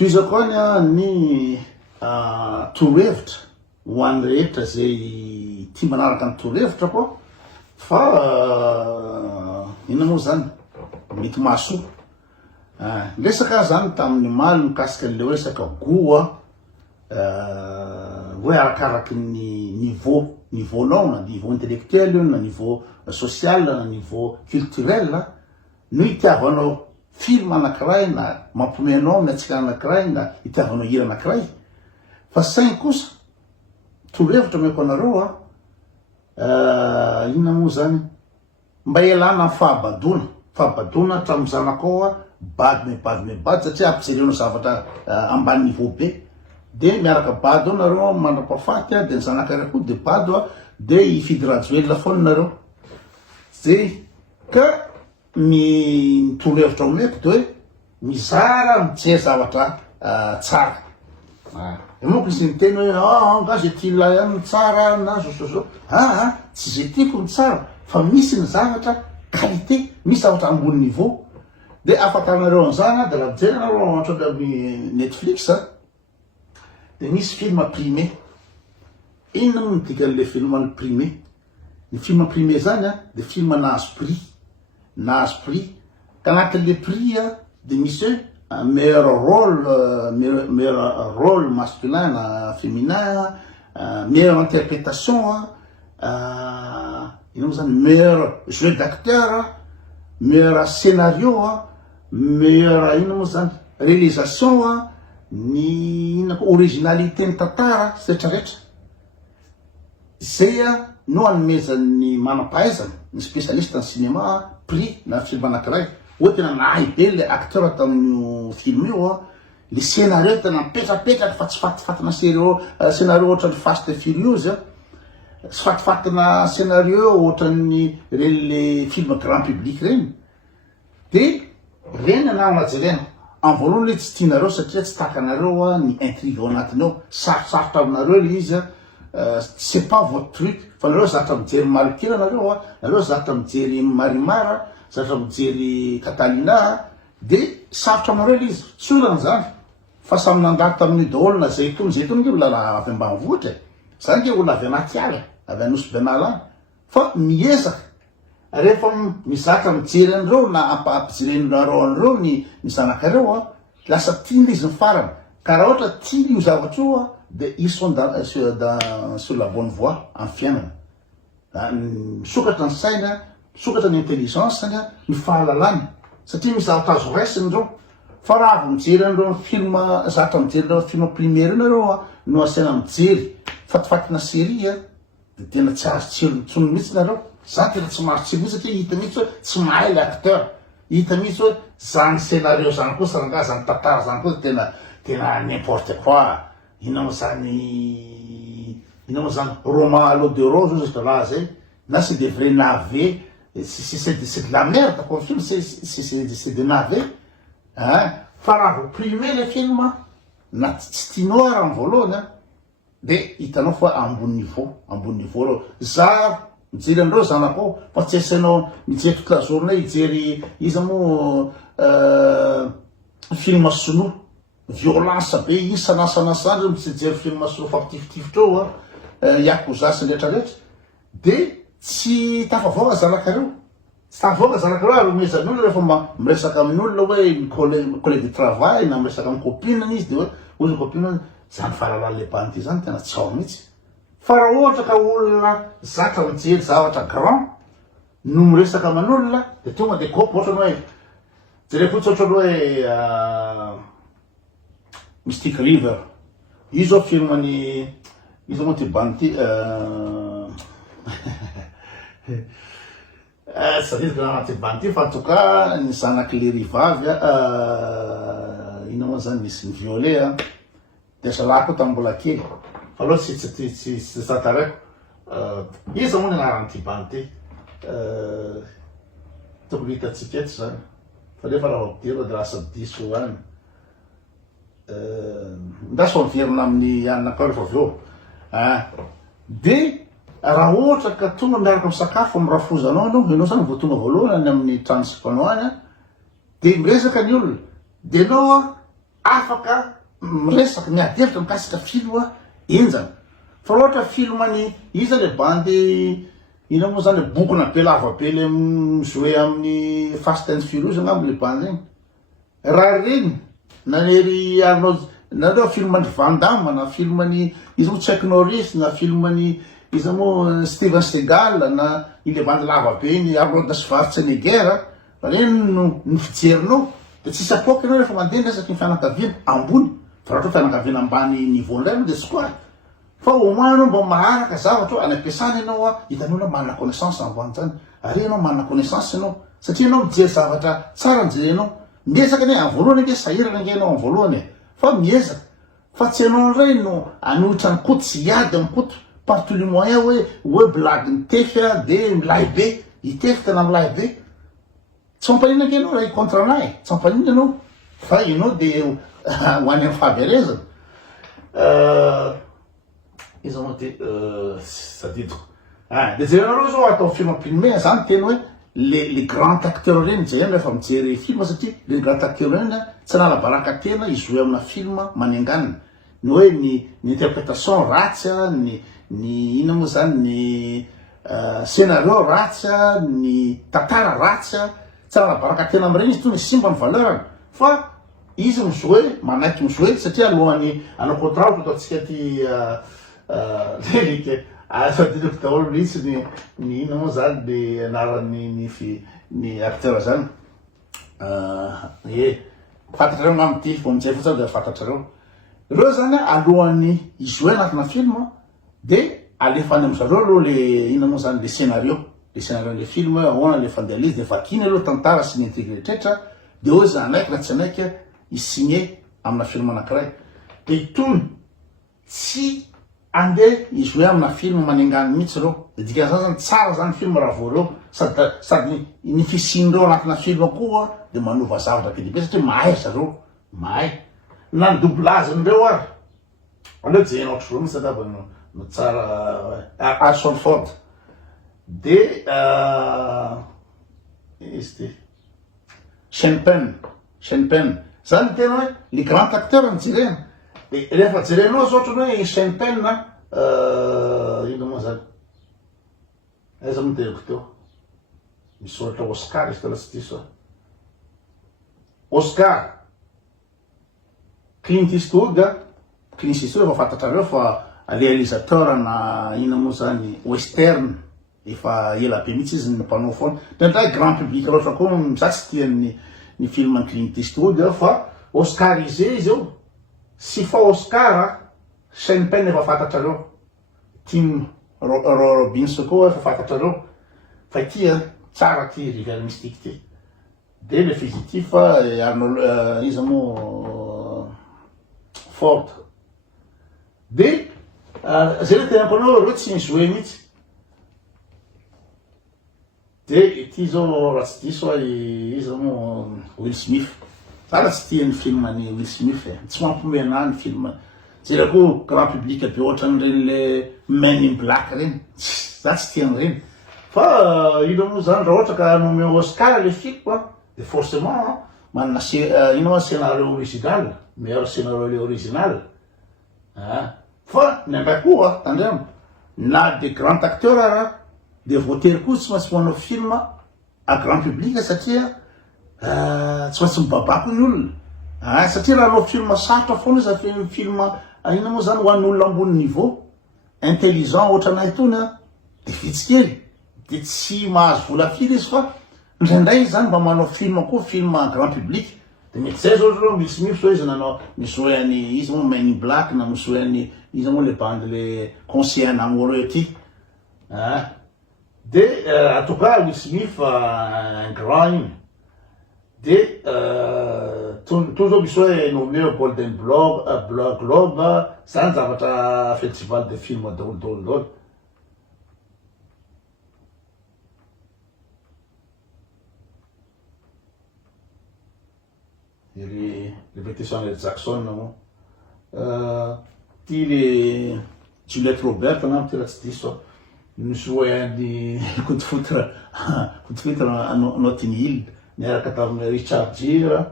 toizako any ny torohevitra ho an'ny rehetra zay tia manaraka ny torohevitra koa fa ina moa zany mety mahasoa resaka zany tamin'ny maly mikasika an'le resaka goa hoe arakaraky ny niveaunao na niveau intellectuel na niveau social na niveau culturel no itiavanao film anankiray na mampimenao amin'ny atsika anankiray na itiavanao hira anankiray fa sainy kosa torohevitra meko anareo inona moa zany mba ialana amin'ny fahabadona hatramin'ny zanakao bady satria ampijerenao zavatra ambany niveau be de miaraka bady ao nareo mandrapahafaty de ny zanakareo koa de bady de ifidy rajoely foana nareo zay ka ny torohevitra omeko de hoe mizara mijery zavatra tsara moko izy niteny hoe nga zay tiala ihany tsara na so tsy zay tiako ny tsara fa misy ny zavatra qualité misy zavatra ambony niveau de afatanareo an'izany de raha mijery anareo antrany amin'ny Netflix de misy film primé inona no midika an'le film primé ny film primé zany de film nahazo prix ka anatin'le prix de misy hoe meilleur rôle masculin na féminin meilleure interprétation ina moa zany meilleur jeu d'acteur meilleur scénario meilleur ina moa zany réalisation ny ina koa originalité ny tantara retraretra zay no anomezan'ny manam-pahaizana ny spécialiste ny cinéma prix na film anankiray hoe tena nahay be le acteur tamin'io film io le scénario tena mipetrapetraka fa tsy fatifatina scénario ohatran'ny Fast and Furious tsy fatifatina scénario ohatran'ny le film grand public reny de reny anao jerena en voalohany le tsy tianareo satria tsy takanareo ny intrigue ao anatiny ao sarosarotra aminareo le izy c'est pas votre truc fa nareo zatra mijery Malkira nareo zatra mijery Marimara zatra mijery Catalina de sarotra aminareo le izy tsy olan'izany fa samy nandalo tamin'ny daholo na zay tony nge olona avy ambanivohitra zany nge olona avy anaty ala avy anosy benala fa miezaka rehefa mizatra mijery an'ireo na ampijerenareo an'ireo ny zanakareo lasa tiany izy ny farany ka raha ohatra tiany io zavatra io de ils sont sur la bonne voie amin'ny fiainana misokatra ny saina misokatra ny intelligence ny fahalalana satria misy zavatra azo raisiny reo fa raha avy mijery an'ireo film zatra mijery an'ireo film primaire nareo no asaina mijery fatifatina série de tena tsy azo tselontsony mihitsy nareo za tena tsy maro tselo mihitsy satria hita mihitsy hoe tsy mahay le acteur hita mihitsy hoe zany scénario zany koa saranga zany tantara zany koa tena n'importe quoi ina moa zany roman à l'eau de rose zay raha zay na c'est des vrais navets c'est de la merde comme film c'est des navets fa raha vo primé le film na tsy tianao raha ny voalohany de hitanao fa ambony niveau reo za mijery an'ireo zanako fa tsy asanao mijery toute la journée hijery izy moa film sinoa violence be iny sanasanasany mijery film sinoa fampitifitifitra eo yakuza sy rehetrarehetra de tsy tafavoaka zanakareo tsy tafavoaka zanakareo ary omezan'olona rehefa miresaka amin'olona hoe collègue de travail na miresaka amin'ny copine izy de hoe ozy copine zany fahalalana le banty zany tena tsy ao mihitsy fa raha ohatra ka olona zatra mijery zavatra grand no miresaka amin'olona de tonga de kopy ohatrany hoe jereko ohatrany hoe Mystic River io zao filmany izy moa ty banty sadika anaty banty fa en tout cas ny zanaky le rivavy ina moa zany misy ny violet de salako tamin'ny mbola kely fa aloha tsy zatareko izy moa ny anaran'ity banty tokony hitatsika eto zany fa nefa raha ampidirina de lasa diso any ndaso miverina amin'ny anakao rehefa avy eo de raha ohatra ka tonga miaraka amin'ny sakafo amin'ny rafozanao anao zany vao tonga voalohany any amin'ny trano sipanao any de miresaka ny olona de anao afaka miresaka miadevitra mikasika filma enjana fa loatra filmany iza le bandy ina moa zany le bokona be lava be le joué amin'ny Fast and Furious ngambo le bandy regny raha regny nanery Arnold nareo filmany Van Damme na filmany izy mo Chuck Norris na filmany izy mo Steven Seagal na ile bandy lava be ny Arnold Schwarzenegger regny no fijerinao de tsisy apoky anao rehefa mandeha resaky ny fianakaviana ambony fa raha ohatra fianakaviana ambany niveau ndray de tsy koa fa au moins anao mba maharaka zavatra any ampiasana ianao hitanao na manana connaissance ambany zany ary ianao manana connaissance ianao satria ianao mijery zavatra tsara mijerenao miezaka ane amin'ny voalohany ange sahirana ange ianao amin'ny voalohany fa miezaka fa tsy ianao ray no anohitra ny koto tsy hiady amin'ny koto partout le moyen hoe blague nitefy de milay be hitefy tena milay be tsy mampanina ange ianao raha contre anahy tsy mampanina ianao fa ianao de ho any amin'ny fahaverezana izy moa ty sadidiko de jerenareo zao atao film filmé zany tena hoe les grands acteurs reny jereny rehefa mijery film satria le grand acteurs reny tsy nalabaraka tena izoe amina film manenganina ny hoe ny interprétation ratsy ny ina moa zany ny scénario ratsy ny tantara ratsy tsy nalabaraka tena am'regny izy to ny simba ny valeurany fa izy mizoe manaiky mizoe satria alohany anao contrat ataotsika ty lelike sadidiko daholo mihitsy ny ina moa zany le anarany ny acteur zany fantatrareo ngamity vo mijery fotsiny de fantatrareo reo zany alohany izoe anatina film de alefany amizareo aloha le ina moa zany le scénario le film ahoana le fandeha de vakiny aloha tantara sy ny intrigue rehetra de eo za anaiky raha tsy anaiky isigné amina film anankiray de itony tsy andeha izoe amina film manengany mihitsy reo de dikan'izany zany tsara zany film raha vo reo sady ny fisinireo anatina film koa de manova zavatra be dehibe satria mahay zareo mahay na ny doublage-nireo ary aleo jerenao ohatr'ireo mihitsy adaba no tsara Harrison Ford de izy ty Sean Penn zany tena hoe le grand acteur nijerena de rehefa jerenao zao ohatrany hoe Sean Penn ino moa zany aiza moa teriko teo misy ohatra Oscar izy tena tsy diso Oscar Clint Eastwood efa fantatrareo fa réalisateur na ina moa zany western efa ela be mihitsy izy ny mpanao foana tendray grand public loatra koa mizatsy tiany ny film Clint Eastwood fa oscarisé izy eo sy fa Oscar Sean Penn efa fantatrareo Tim Robbins koa efa fantatrareo fa ty tsara ty Rivière Mystique ty de le fugitif Arnold izy moa Ford de zay le tenako anao reo tsy mizoe mihitsy de ty zao raha tsy diso izy moa Will Smith tsara tsy tiany film any Will Smith tsy mampiomehy anahy ny film jereko grand public be ohatran'ireny le Men in Black reny za tsy tiany reny fa ino moa zany raha ohatra ka nome Oscar le film de forcément manana ino moa scénario original meilleur scénario le original fa ny andray koa tandremo na de grand acteur ara de voatery koa tsy maintsy manao film à grand public satria tsy maintsy mibabako ny olona satria raha anao film sarotra foana izy film ina moa zany ho an'olona ambony niveau intelligent ohatranay itony de vitsikely de tsy mahazo vola firy izy fa indraindray izy zany mba manao film koa film grand public de mety zay zao reo misy zao izy nanao mizoe any izy moa Men in Black na mizoe any izy moa le bande le conseiller amoureux ty de en tout cas Will Smith un grand iny de to zao misy hoe nommé Golden Globe zany zavatra festival de film daolodaholo le petit Samuel Jackson moa ty le Juliette Roberts na ty raha tsy diso misy hoe any coup de foudre Notting Hill niaraka tamin'ny Richard Gere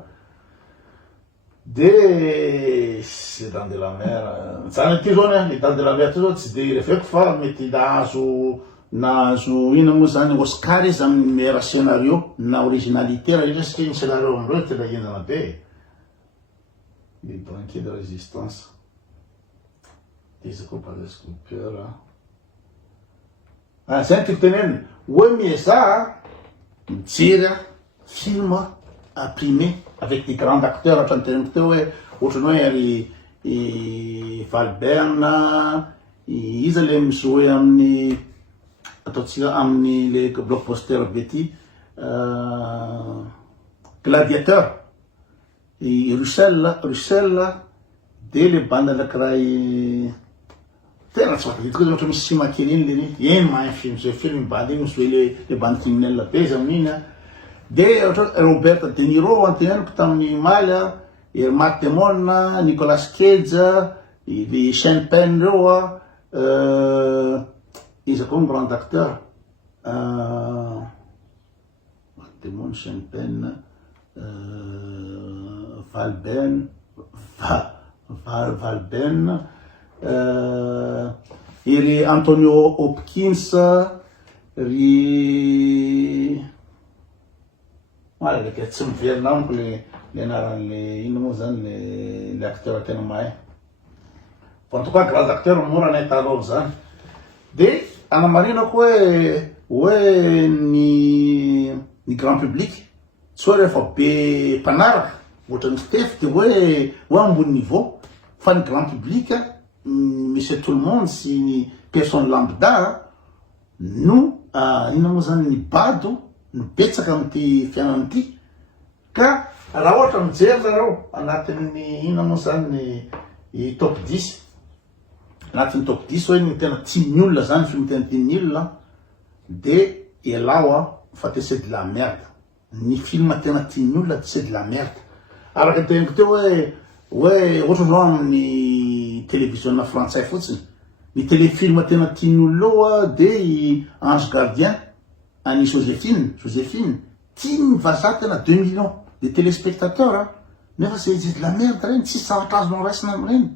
de c'est dans de la mer tsara ty zao ne dans de la mer ty zao tsy de refeko fa mety nahazo ina moa zany Oscar izy amin'ny meilleur scénario na originalité raha izy satria ny scénario amindreo tena enjana be les banquiers de résistance izy koa pas de sculpteur zay ty tenenina hoe mieza mijery film imprimé avec des grands acteurs ohatran'ny teneniko teo hoe ohatran'ny hoe ry Valbern izy le mijoué amin'ny ataotsika amin'ny le blockbuster be ty gladiateur Russell de le bande anankiray tena tsy fatahitako izy ohatra misy simakely iny le eny mahay film zay film bande iny mijoué le bande criminel be izy amin'iny de Robert De Niro anteneniko tamin'ny Maly ery Matt Damon, Nicolas Cage, le Sean Penn reo izy koa grand acteur Matt Damon, Sean Penn, Valben ery Antonio Hopkins ry le tsy miverina amiko le anaran'le ino moa zany le acteur tena mahay fa en tout cas grand acteur mora nahitanao zany de anamarinako hoe ny grand public tsy hoe rehefa be mpanaraka ohatra ny fitefy de hoe ambony niveau fa ny grand public monsieur tout le monde sy ny personne lambda no ina moa zany ny bado nibetsaka amity fiainana ty ka raha ohatra mijery zareo anatin'ny ina moa zany ny top 10 anatin'ny top 10 hoe ny tena tiany olona zany film tena tiany olona de ialao fa te c'est de la merde ny film tena tiany olona c'est de la merde araka teniko teo hoe ohatra zao amin'ny télévision frantsay fotsiny ny téléfilm tena tiany olona de Ange Gardien Annie Joséphine, tiany vazaha tena 2 millions de téléspectateurs nefa c'est de la merde reny tsy zavatra azonao raisina amin'ireny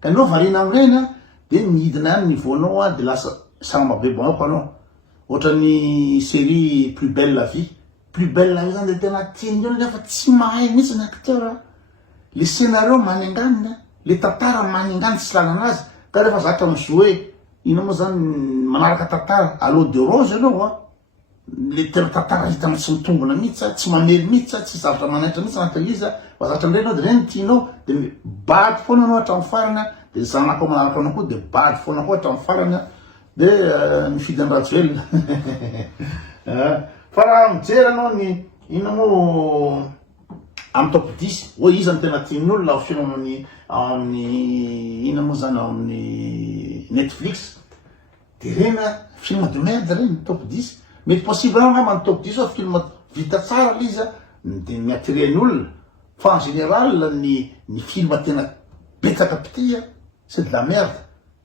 ka anao variana amin'ireny de midina any niveaunao de lasa samabebonako anao ohatra ny série Plus belle la vie zany de tena tiany olona nefa tsy mahay mihitsy ny acteur le scénario manenganina le tantara manengany tsy lalana azy ka rehefa zatra mijoué ina moa zany manaraka tantara Allô de Rose aloha le tena tantara hita tsy mitombona mihitsy tsy mamely mihitsy tsy zavatra manaitra mihitsy anatin'izy izy fa zavatra amin'ireny de reny tianao de bady foana anao hatramin'ny farany de zanako manaraka anao koa de bady foana koa hatramin'ny farany de mifidy ny raha velona fa raha mijery anao ny ina moa amin'ny top 10 hoe izy ny tena tiany olona film amin'ny ina moa zany amin'ny Netflix de reny film de merde reny top 10 mety possible angamba ny top 10 ao film vita tsara izy de miattirer ny olona fa en général ny film tena betsaka pitia c'est de la merde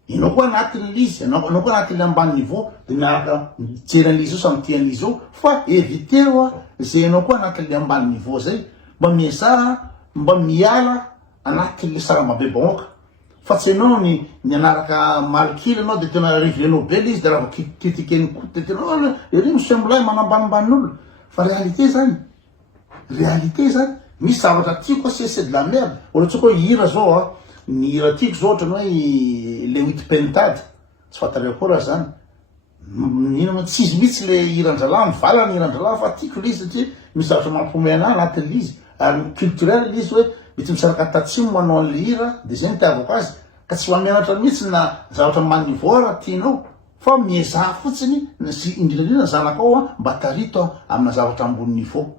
ianao koa anatin'izy izy anao koa anatin'le ambany niveau de miaraka mijery an'izy io samy tian'izy io fa éviter zay anao koa anatin'le ambany niveau zay mba miezara mba miala anatin'le saramabebaoka fa tsy anao ny anaraka marikily anao de tena révélenao be izy de raha critiqueny koa de tena ery misemblay manambanimbany fa réalité zany misy zavatra tiako c'est de la merde ohatsy koa hira zao ny hira tiako zao ohatrany hoe le huit pentade tsy fantareo koa raha zany ino tsy izy mihitsy le hirandrala mivalana hirandrala fa tiako le izy satria misy zavatra mampiomehy anahy anatin'le izy ary culturel izy hoe mety misaraka tatsimo manao an'le hira de zay nitiavako azy ka tsy mamianatra mihitsy na zavatra manivoa raha tianao fa miezah fotsiny indrindrandrindra zanakao mba tarito amina zavatra ambony niveau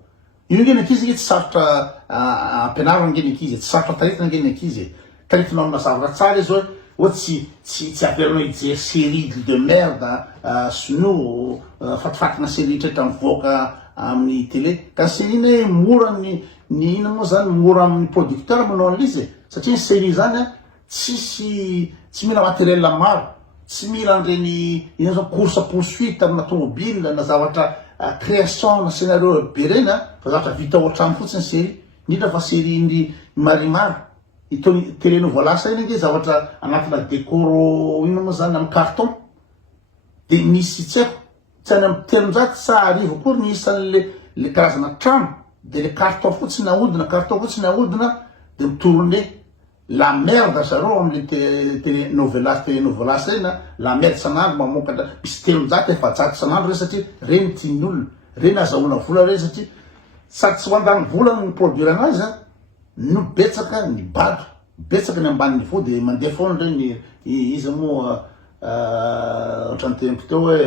io ngeny ankizy tsy sarotra ampianarana ngeny ankizy tsy sarotra taritina ngeny ankizy taritinao amina zavatra tsara izy hoe tsy averinao ijery série de merde sino fatifatina série tretra mivoaka amin'ny télé ka sy iny mora ny ina moa zany mora amin'ny producteur manao an'izy satria ny série zany tsy mila matériel maro tsy mila an'ireny ina zao course poursuite amina tomobile na zavatra création na scénario be reny fa zavatra vita ohatrano fotsiny série indrindra fa série marimaro itony télénovelas iny nge zavatra anatina décor ino moa zany amin'ny carton de misy tsy haiko tsy any amin'ny telonjato sa arivo kory ny isan'le karazana trano de le carton fotsiny ahodina de mitorone la merde zareo am'le télénovelas iny la merde sanandro mamokatra misy telonjato efajato sanandro reny satria reny tiany olona reny azahoana vola reny satria sady tsy hoandany vola ny produire anazy no betsaka ny bado betsaka ny amban'ny vo de mandeha foana reny izy moa ohatrany tempo teo hoe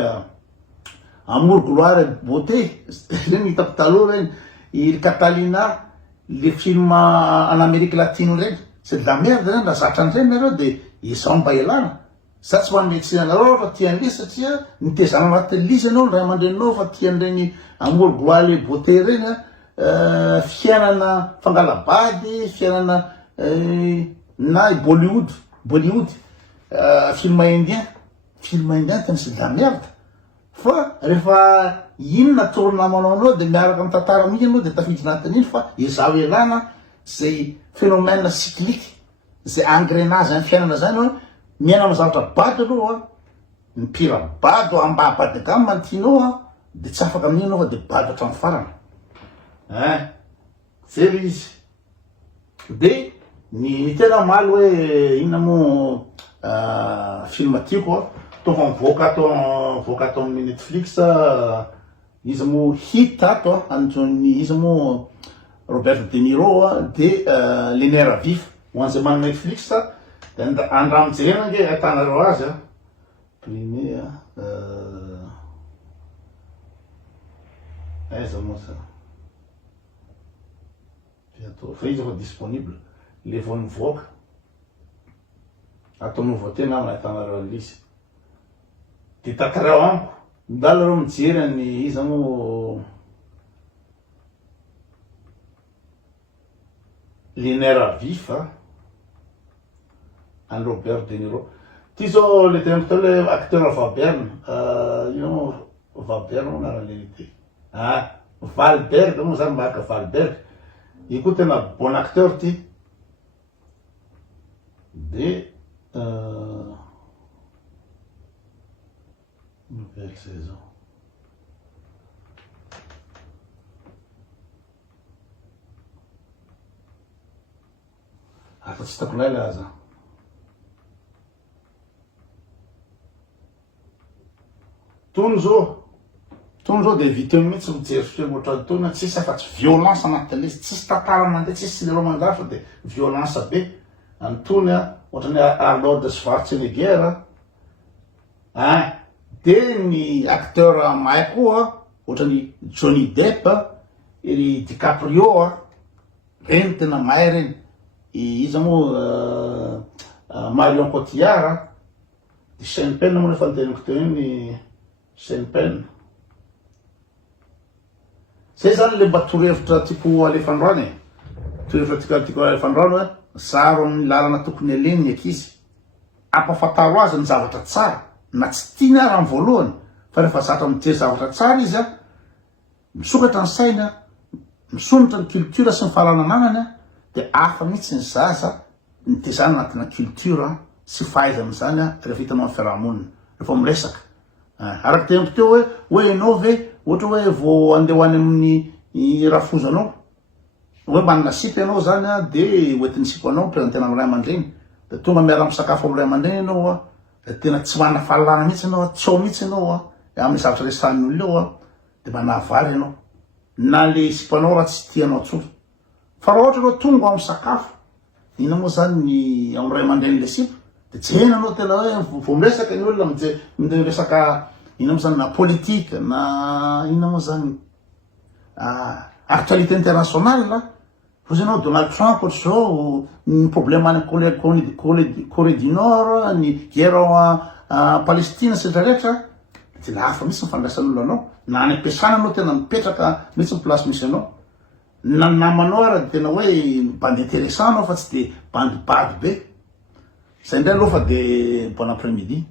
amour gloire beauté reny hitako taloha reny i Catalina le film en Amérique latine reny c'est de la merde reny raha zatra an'ireny nareo de izao mba ialana za tsy manmetsy anareo fa tian'le satria nitezana anatin'ny lisy anao ray aman-dreninao fa tian'ireny amour gloire beauté reny fiainana fangalabady fiainana na Bollywood film indien tena c'est de la merde fa rehefa inona torona manao de miaraka amin'ny tantara mihitsy anao de tafiditra anatin'iny fa izao ialana zay phénomène cyclique zay engrenage amin'ny fiainana zany hoe miaina amin'ny zavatra bado aloha mipira bado amba bady agamy mantinao de tsy afaka amin'iny anao fa de bado hatramin'ny farany zay le izy de ny tena maly hoe inona moa film tiako ataova mivoaka atao amin'ny Netflix izy moa hit ato anjony izy moa Robert De Niro de les nerfs vifs ho an'izay manana Netflix de andra mijerena nge ahitanareo azy primé aiza moa sa fa izy efa disponible le vao nivoaka atao nouveauté namana ahitanareo an'lisy de tatarao amiko ndalareo mijery ny izy moa les nerfs vifs an Robert De Niro ty zao le tena tao le acteur Wabern ino Wabern anarany ty Wahlberg moa zany marka Wahlberg io koa tena bon acteur ty de nouvelle saison afa tsy hitako lay laza tony zao de vita mihitsy mijery film ohatrany tony tsisy afa-tsy violence anatin'le izy tsisy tantara mandeha tsisy lero manjary fa de violence be antony ohatrany Arnold Schwarzenegger de ny acteur mahay koa ohatrany Johnny Depp ery DiCaprio reny tena mahay reny izy moa Marion Cotillard de Sean Penn moa nefa niteniko teo iny Sean Penn zay zany le mba torohevitra tiako alefandroany torohevitra tiako alefandroany hoe zaro amin'ny lalana tokony aleny ny ankizy ampafantaro azy ny zavatra tsara na tsy tiany ara amin'ny voalohany fa rehefa zatra mijery zavatra tsara izy misokatra ny saina misonatra ny culture sy ny fahalalana de afa mihitsy ny zaza nitezana anatina culture sy fahaizana zany rehefa hitanao amin'ny fiarahamonina rehefa miresaka araky tempo teo hoe enao ve ohatra hoe vao andeha hoany amin'ny rafozanao hoe manana sipa ianao zany de hoentiny sipa anao présentena amin'ny ray aman-dreny de tonga miara misakafo amin'ny ray aman-dreny ianao de tena tsy manana fahalalana mihitsy ianao tsy ao mihitsy ianao amin'ny zavatra resan'olona eo de manavary ianao na le sipanao raha tsy tianao tsotra fa raha ohatra anao tonga amin'ny sakafo ina moa zany ny amin'ny ray aman-dreny le sipa de jena anao tena hoe vo miresaka ny olona miresaka ina moa zany na politique na ina moa zany actualité internationale fa izy anao Donald Trump ohatry zao ny problème any Corée du Nord ny guerre Palestine sy rehetra de lafa mihitsy mifandraisan'olona anao na any am-piasana anao tena mipetraka mihitsy ny place misy anao na namanao ara tena hoe bande intéressant anao fa tsy de bande bady be zay indray aloha fa de bon après-midi